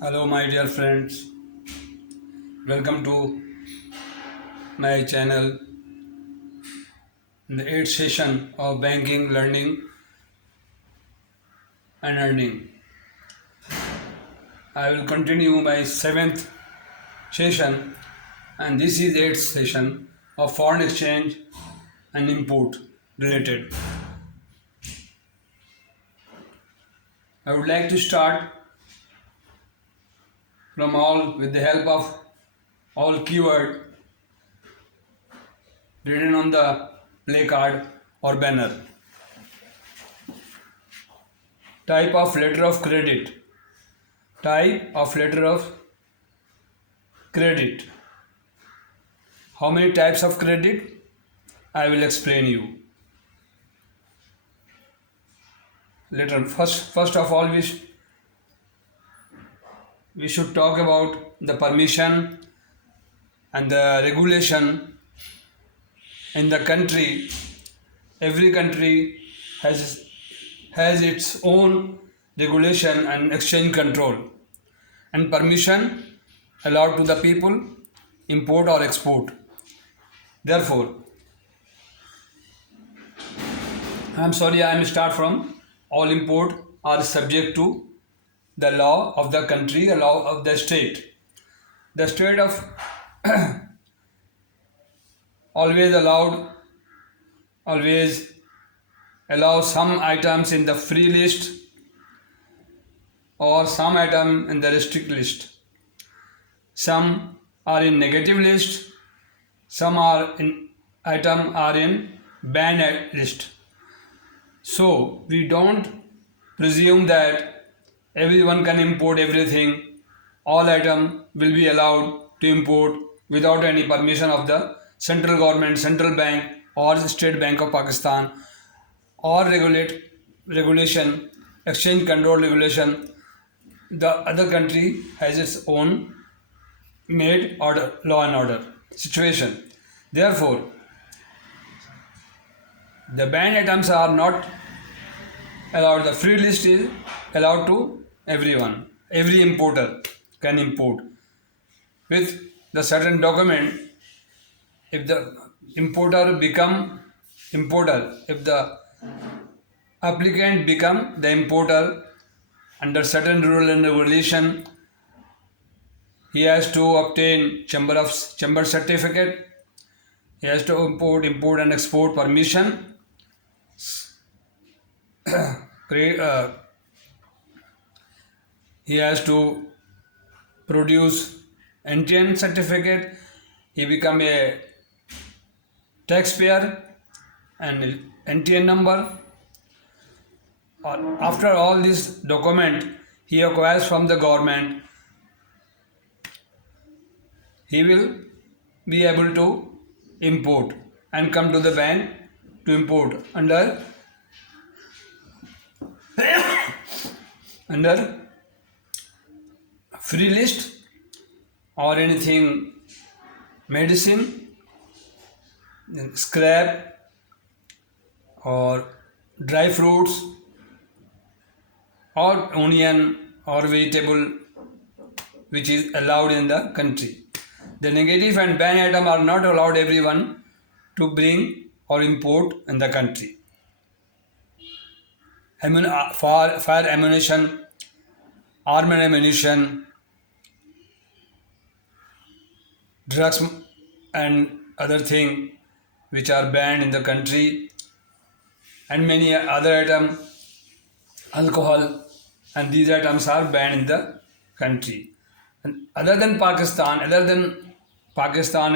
Hello, my dear friends. Welcome to my channel, the 8th session of Banking, Learning and Earning. I will continue my 7th session, and this is 8th session of foreign exchange and import related. I would like to start from all with the help of all keyword written on the play card or banner. Type of letter of credit. Type of letter of credit. How many types of credit? I will explain you. Later, first of all, we should talk about the permission and the regulation in the country. Every country has its own regulation and exchange control and permission allowed to the people import or export. Therefore, I am start from all import are subject to the law of the country, the law of the state. The state of always allow some items in the free list or some item in the restrict list. Some are in negative list, some item are in banned list. So we don't presume that everyone can import everything. All item will be allowed to import without any permission of the central government, central bank or State Bank of Pakistan or regulation, exchange control regulation. The other country has its own made order, law and order situation. Therefore, the banned items are not allowed. The free list is allowed to everyone. Every importer can import with the certain document. If the importer become importer, if the applicant become the importer under certain rule and regulation, he has to obtain chamber certificate. He has to import and export permission. He has to produce NTN certificate. He become a taxpayer and NTN number. After all this document he acquires from the government, he will be able to import and come to the bank to import under free list or anything, medicine, scrap or dry fruits or onion or vegetable which is allowed in the country. The negative and banned item are not allowed everyone to bring or import in the country. Fire ammunition, armed ammunition, drugs and other things which are banned in the country, and many other items, alcohol, and these items are banned in the country. And other than Pakistan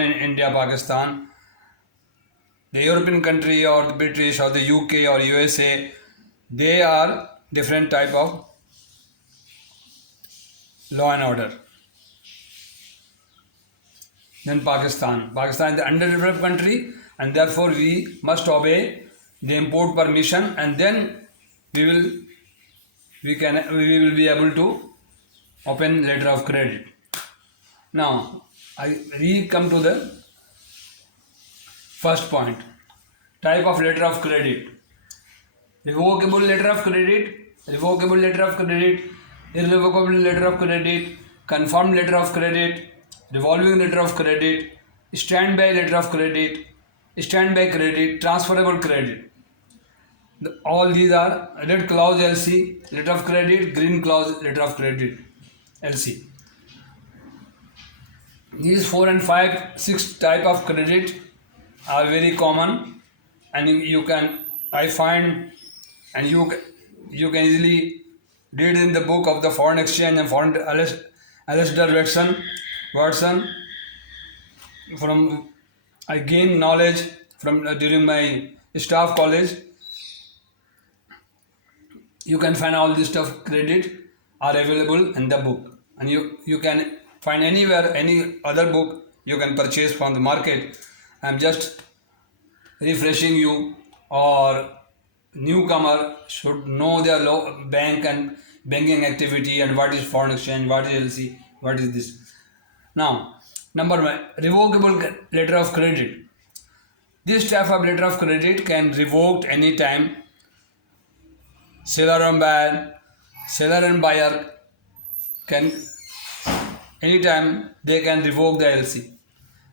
and India, Pakistan, the European country or the British or the UK or USA, they are different type of law and order than Pakistan. Pakistan is the underdeveloped country, and therefore we must obey the import permission, and then we will be able to open letter of credit. Now we come to the First point, type of letter of credit: revocable letter of credit, revocable letter of credit, irrevocable letter of credit, confirmed letter of credit, revolving letter of credit, standby letter of credit, standby credit, transferable credit. All these are red clause LC, letter of credit, green clause letter of credit LC. These 4 and 5, 6 type of credit are very common, and you can, I find, and you can easily read in the book of the foreign exchange and foreign Alistair Watson. From I gained knowledge from during my staff college. You can find all this stuff credit are available in the book, and you can find anywhere any other book you can purchase from the market. I'm just refreshing you, or newcomer should know their bank and banking activity and what is foreign exchange, what is LC, what is this. Now, number one, revocable letter of credit. This type of letter of credit can revoked any time. Seller and buyer can anytime they can revoke the LC,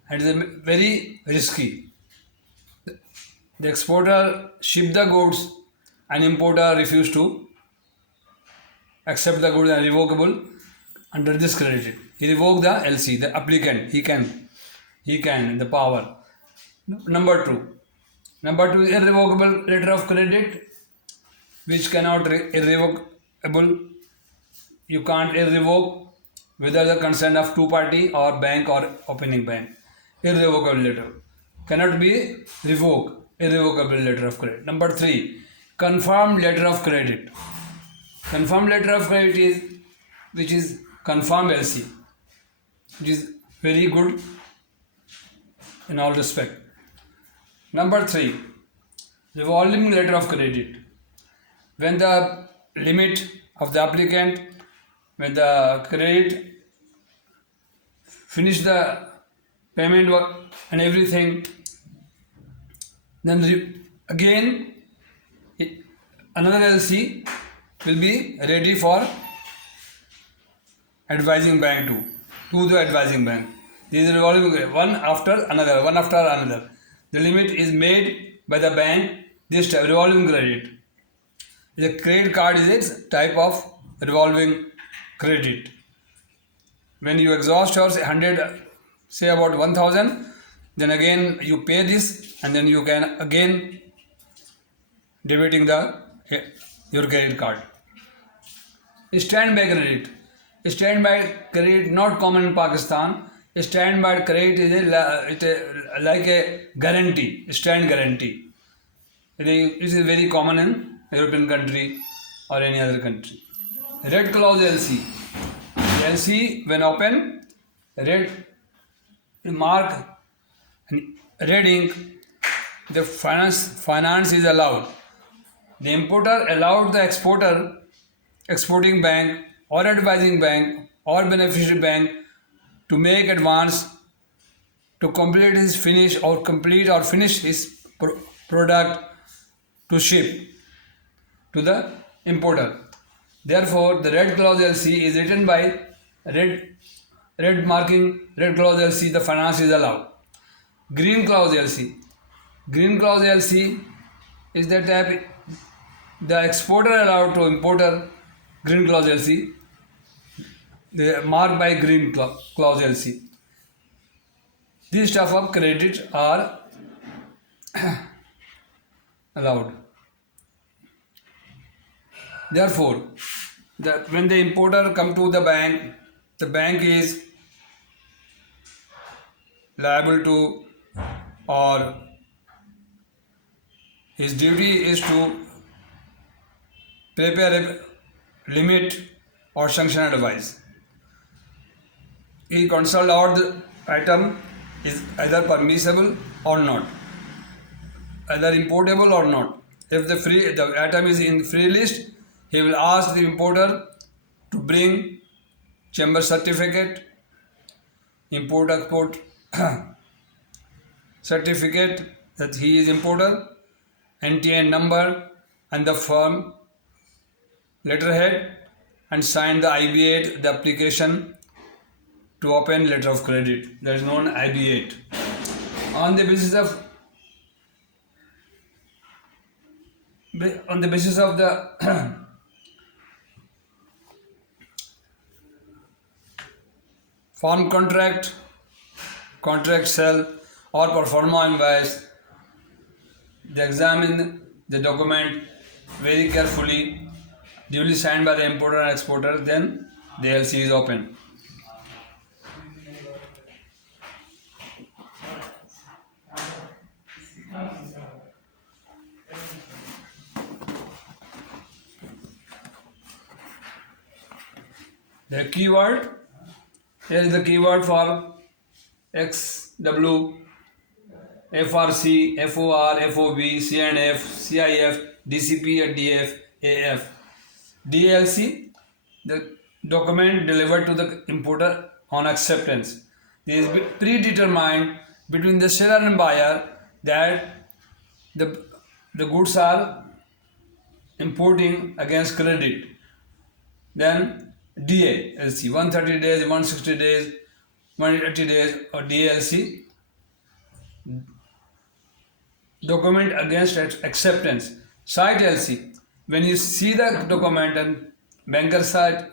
and it is very risky. The exporter ship the goods and importer refuse to accept the goods and revocable under this credit. He revoke the LC, the applicant, he can the power. Number two, irrevocable letter of credit, which cannot irrevocable. You can't irrevoke without the consent of two party or bank or opening bank. Irrevocable letter cannot be revoked. Irrevocable letter of credit. Number 3, confirmed letter of credit. Confirmed letter of credit is which is confirmed LC, which is very good in all respect. Number 3, revolving letter of credit. When the limit of the applicant, when the credit finish the payment work and everything, then again another LC will be ready for advising bank to the advising bank. These are revolving one after another. The limit is made by the bank. This type revolving credit. The credit card is a type of revolving credit. When you exhaust your 100, say about 1000, then again you pay this, and then you can again debiting your credit card. Standby credit. Standby credit not common in Pakistan. Standby credit is like a guarantee, stand guarantee. It is very common in European country or any other country. Red clause LC. LC when open, red mark, red ink, the finance is allowed. The importer allowed the exporting bank or advising bank or beneficiary bank to make advance to complete or finish his product to ship to the importer. Therefore, the red clause LC is written by red marking, red clause LC, the finance is allowed. Green clause LC. Green clause LC is the type the exporter allowed to importer. Green clause LC, they are marked by green clause LC. These type of credit are allowed. Therefore, when the importer come to the bank is liable to, or his duty is to prepare a limit or sanction advice. He consult out the item is either permissible or not, either importable or not. If the item is in free list, he will ask the importer to bring chamber certificate, import-export certificate that he is importer, NTN number and the firm letterhead, and sign the IB8, the application to open letter of credit. That is known IB8. On the basis of the form contract, contract sale or pro forma invoice, they examine the document very carefully, duly signed by the importer and exporter, then the LC is open. The keyword, here is the keyword for XW, FRC, FOR, FOB, CNF, CIF, DCP, DF, AF. DLC, the document delivered to the importer on acceptance. This is predetermined between the seller and buyer that the goods are importing against credit. Then DLC, 130 days, 160 days, 180 days, or DLC, document against acceptance. Site LC, when you see the document and banker site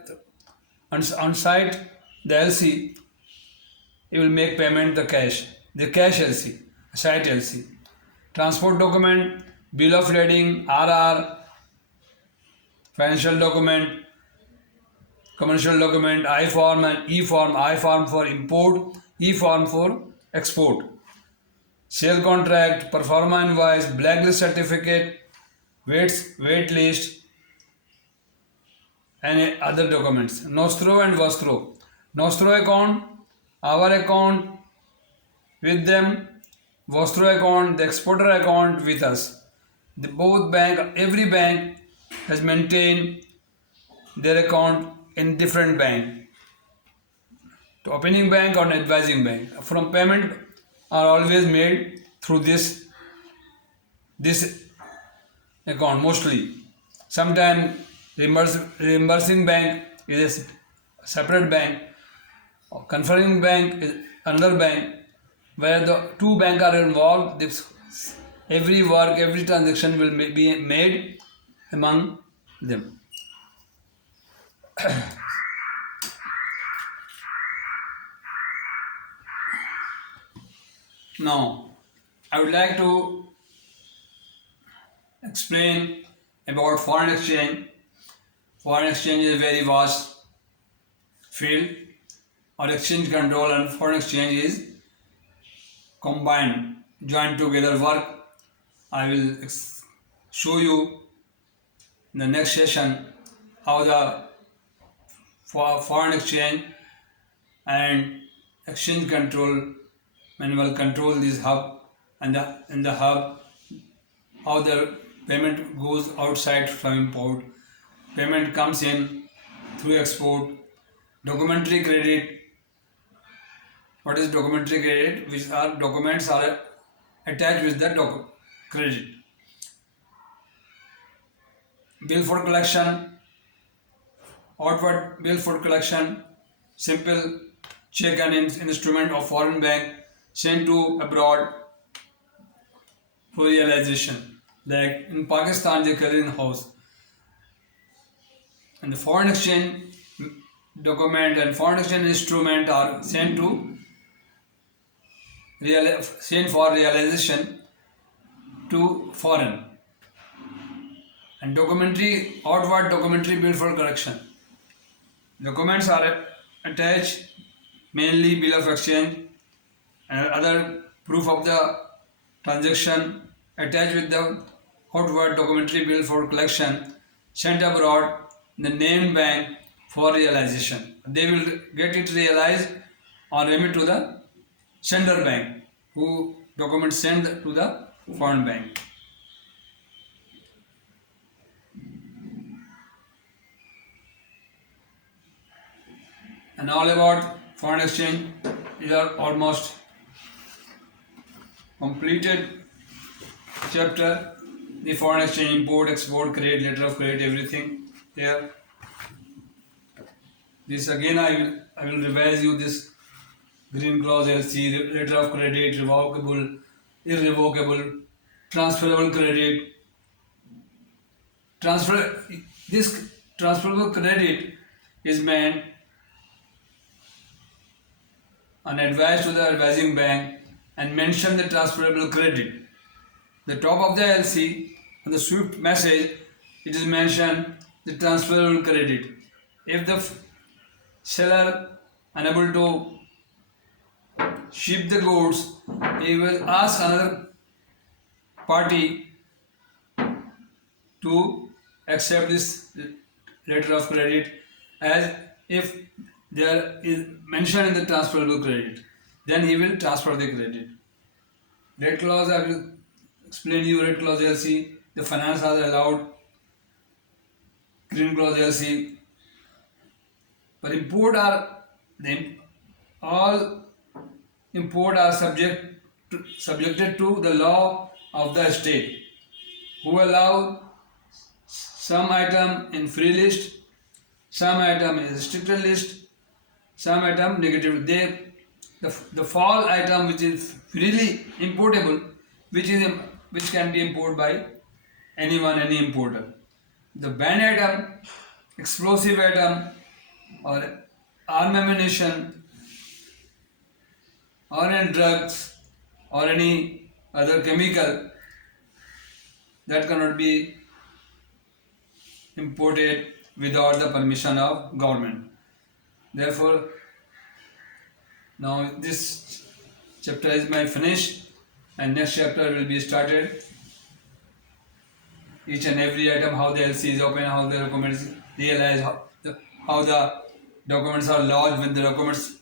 on site the LC, you will make payment the cash LC, site LC. Transport document, bill of lading, RR, financial document, commercial document, I form and E form. I form for import, E form for export. Sale contract, performa invoice, blacklist certificate, wait list, and other documents. Nostro and Vostro. Nostro account, our account with them, Vostro account, the exporter account with us. Every bank has maintained their account in different bank. To opening bank or advising bank. From payment are always made through this account mostly. Sometimes reimbursing bank is a separate bank, or conferring bank is another bank, where the two banks are involved. Every transaction will be made among them. Now, I would like to explain about foreign exchange. Foreign exchange is a very vast field. Or exchange control and foreign exchange is combined, joined together work. I will show you in the next session how the foreign exchange and exchange control manual control this hub, and in the hub how the payment goes outside from import, payment comes in through export, documentary credit. What is documentary credit? Which are documents are attached with the credit. Bill for collection, outward bill for collection, simple check and instrument of foreign bank sent to abroad for realization. Like in Pakistan, they clear in house. And the foreign exchange document and foreign exchange instrument are sent for realization to foreign. And outward documentary bill for collection. Documents are attached, mainly bill of exchange and other proof of the transaction attached with the outward documentary bill for collection, sent abroad the named bank for realization. They will get it realized or remit to the sender bank, who documents send to the foreign bank. And all about foreign exchange, you are almost completed chapter, the foreign exchange, import, export, credit, letter of credit, everything here. This again I will revise you this green clause LC, letter of credit, revocable, irrevocable, transferable credit. This transferable credit is meant an advice to the advising bank and mention the transferable credit. The top of the LC on the SWIFT message, it is mentioned the transferable credit. If the seller unable to ship the goods, he will ask another party to accept this letter of credit as if there is mentioned in the transferable credit. Then he will transfer the credit. Red clause I will explain you. Red clause LC, the finance are allowed. Green clause LC, but all import are subjected to the law of the state, who allow some item in free list, some item in restricted list, some item negative. The fall item which is freely importable, which can be imported by anyone, any importer. The banned item, explosive item, or arm ammunition, or any drugs, or any other chemical, that cannot be imported without the permission of government. Therefore, now this chapter is finished, and next chapter will be started. Each and every item, how the LC is open, how the documents realize, how the documents are lodged. When the documents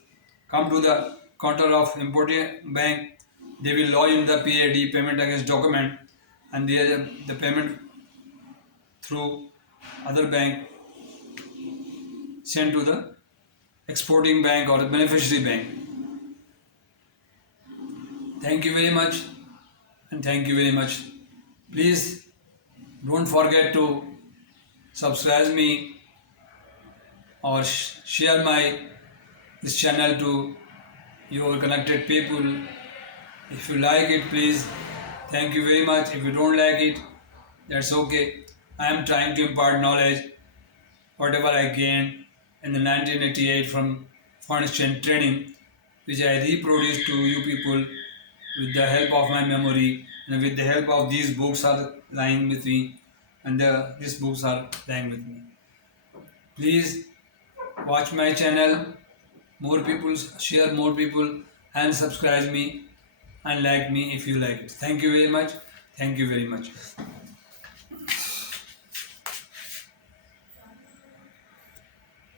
come to the counter of importing bank, they will lodge in the PAD, payment against document, and the payment through other bank sent to the exporting bank or the beneficiary bank. Thank you very much, and thank you very much. Please don't forget to subscribe me or share this channel to your connected people. If you like it, please. Thank you very much. If you don't like it, that's okay. I am trying to impart knowledge, whatever I gained in the 1988 from foreign exchange training, which I reproduced to you people with the help of my memory and with the help of these books are lying with me, and these books are lying with me. Please watch my channel, more people, share more people, and subscribe me and like me if you like it. Thank you very much. Thank you very much.